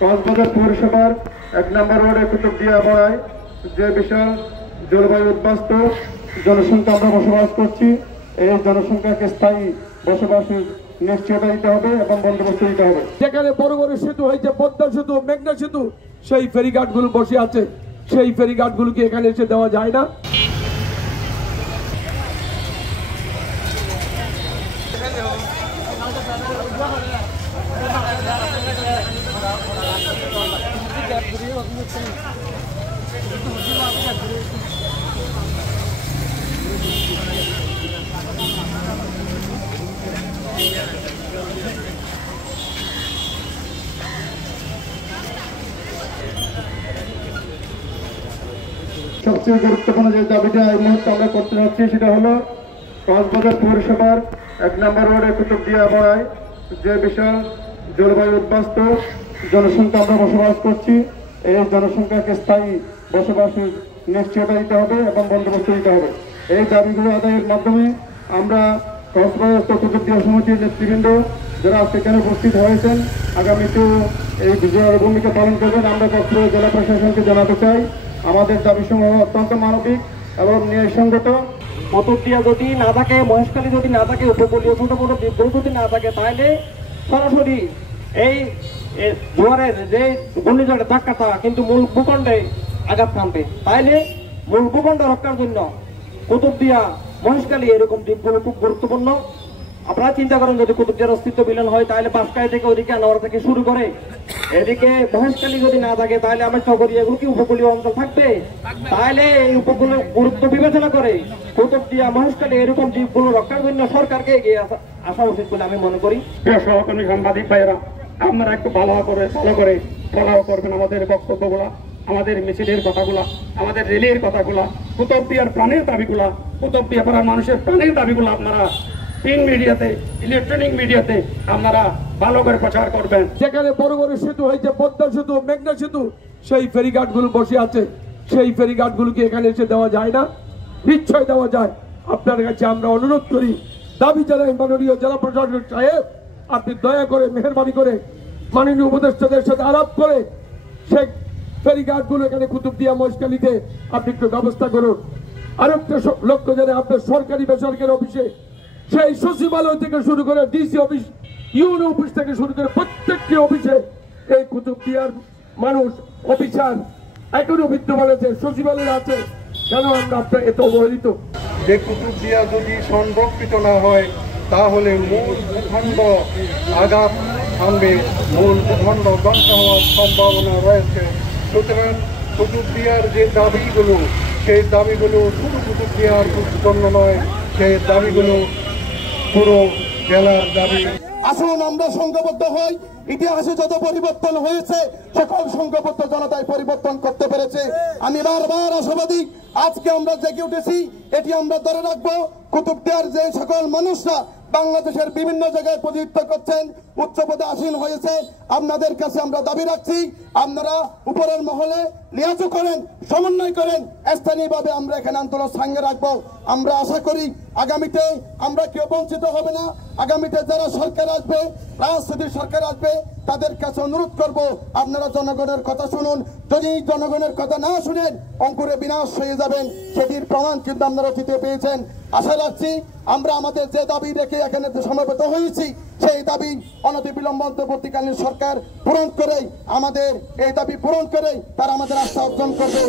কক্সবাজার পৌরসভার 1 নম্বর ওয়ার্ডে কুতুবদিয়া পাড়ায় যে বিশাল জলবায়ু উদ্বাস্ত জনসংখ্যা আমরা বসবাস করছি, এই জনসংখ্যাকে স্থায়ী বসবাসের নিশ্চয়তা দিতে হবে এবং বন্দোবস্ত দিতে হবে। যেখানে বড় বড় সেতু হয়েছে, পদ্মা সেতু, মেঘনা সেতু, সেই ফেরিঘাট গুলো বসে আছে, সেই ফেরিঘাট গুলোকে এখানে এসে দেওয়া যায় না। সবচেয়ে গুরুত্বপূর্ণ যে দাবিটা এই মুহূর্তে আমরা করতে যাচ্ছি সেটা হলো কক্সবাজার পৌরসভার 1 নম্বর ওয়ার্ডে কুতুবদিয়া পাড়ায় যে বিশাল জলবায়ু উদ্বাস্ত জনসংখ্যা আমরা বসবাস করছি, এই জনসংখ্যাকে স্থায়ী বসবাসের নিশ্চয়তা দিতে হবে এবং বন্দোবস্ত দিতে হবে। এই দাবিগুলো আদায়ের মাধ্যমে আমরা কক্সবাজার কুতুবদিয়া সমিতির নেতৃবৃন্দ যারা সেখানে উপস্থিত হয়েছেন আগামীতেও এই বিজয়ের ভূমিকা পালন করবেন। আমরা কক্সবাজার জেলা প্রশাসনকে জানাতে চাই আমাদের দাবিসমূহ অত্যন্ত মানবিক এবং ন্যায়সঙ্গত। কুতুবদিয়া যদি না থাকে, মহেশখালী যদি না থাকে, উপকূলীয় ছোট বড় দ্বীপগুলো যদি না থাকে, তাহলে সরাসরি এই জোয়ারের যে ঘূর্ণিঝড়ের ধাক্কাটা কিন্তু মূল ভূখণ্ডে আঘাত নামবে। তাইলে মূল ভূখণ্ড রক্ষার জন্য কুতুবদিয়া, মহেশখালী এরকম দ্বীপগুলো খুব গুরুত্বপূর্ণ। আপনারা চিন্তা করেন যদি কুতুবদিয়ার অস্তিত্ব বিলীন হয় তাহলে বাঁশখালী থেকে ওইদিকে আনোয়ারা থেকে শুরু করে এদিকে মহেশখালী যদি না থাকে তাহলে আমার চকরি এগুলো কি উপকূলীয় অঞ্চল থাকবে? তাহলে এই উপকূলীয় গুরুত্ব বিবেচনা করে কুতুবদিয়া, মহেশখালী এরকম দ্বীপগুলো রক্ষার জন্য সরকারকে এগিয়ে আসা উচিত বলে আমি মনে করি। প্রিয় সহকর্মী সাংবাদিক ভাইয়েরা, আপনারা একটু ভালো করে ফলো করবেন আমাদের বক্তব্যগুলা, আমাদের মিছিলের কথাগুলা, আমাদের রেলের কথাগুলা, কুতুবদিয়ার প্রাণের দাবিগুলা, কুতুবদিয়া পাড়ার মানুষের প্রাণের দাবিগুলা আপনারা প্রিন্ট মিডিয়াতে, ইলেকট্রনিক মিডিয়াতে আপনারা ভালো করে প্রচার করবেন। যেখানে বড় বড় সেতু হয়েছে, পদ্মা সেতু, মেঘনা সেতু, সেই ফেরিঘাট গুলো বসে আছে, সেই ফেরিঘাট গুলোকে এখানে এসে দেওয়া যায় না, নিশ্চয় দেওয়া যায়। আপনার কাছে আমরা অনুরোধ করি, দাবি জানাই মাননীয় জেলা প্রশাসক সাহেব, আপনি দয়া করে মেহেরবানি করে মাননীয় উপদেষ্টাদের সাথে আলাপ করে সেই ফেরিঘাট গুলো এখানে কুতুবদিয়া, মহেশখালীতে আপনি একটু ব্যবস্থা করুন। আরেকটা লক্ষ্য জানে আপনার সরকারি বেসরকারি অফিসে, সেই সচিবালয় থেকে শুরু করে ডিসি অফিস, ইউনো অফিস থেকে শুরু করে প্রত্যেকটি অফিসে এই কুতুবদিয়ার মানুষ, অফিসার এখনো বিদ্যমান আছে, সচিবালয় আছে। কেন আমরা আপনার এত অবহেলিত? যে কুতুবদিয়া যদি সংরক্ষিত না হয় তাহলে মূল ভূখণ্ড আঘাত থামবে, মূল ভূখণ্ড ধ্বংস হওয়ার সম্ভাবনা রয়েছে। সুতরাং কুতুবদিয়ার যে দাবিগুলো, সেই দাবিগুলো শুধু কুতুবদিয়ার জন্য নয়, সেই দাবিগুলো পুরো জেলার দাবি। আসুন আমরা সংঘবদ্ধ হই। ইতিহাসে যত পরিবর্তন হয়েছে সকল সংঘবদ্ধ জনতায় পরিবর্তন করতে পেরেছে। আমি বারবার আশাবাদী, আজকে আমরা জেগে উঠেছি, এটি আমরা ধরে রাখবো। কুতুবদিয়ার যে সকল মানুষরা বাংলাদেশের বিভিন্ন জায়গায় প্রতিনিধিত্ব করছেন, উচ্চ পদে আসীন হয়েছে, আপনাদের কাছে আমরা দাবি রাখছি আপনারা উপরের মহলে লিয়াজু করেন, সমন্বয় করেন, স্থানীয়ভাবে আমরা এখানে আন্দোলন সঙ্গে রাখবো। আমরা আশা করি আগামীতে আমরা কেউ বঞ্চিত হবে না। আগামীতে যারা সরকার আসবে, রাজনৈতিক সরকার আসবে, তাদের কাছে অনুরোধ করব আপনারা জনগণের কথা শুনুন। যদি জনগণের কথা না শুনেন অঙ্কুরে বিনাশ হয়ে যাবেন, সেটির প্রমাণ কিন্তু আপনারা অতীতে পেয়েছেন। আশা রাখছি আমরা আমাদের যে দাবি রেখে এখানে সমবেত হয়েছি, সেই দাবি অনতিবিলম্ব অন্তর্বর্তীকালীন সরকার পূরণ করে, আমাদের এই দাবি পূরণ করে তারা আমাদের আস্থা অর্জন করবে।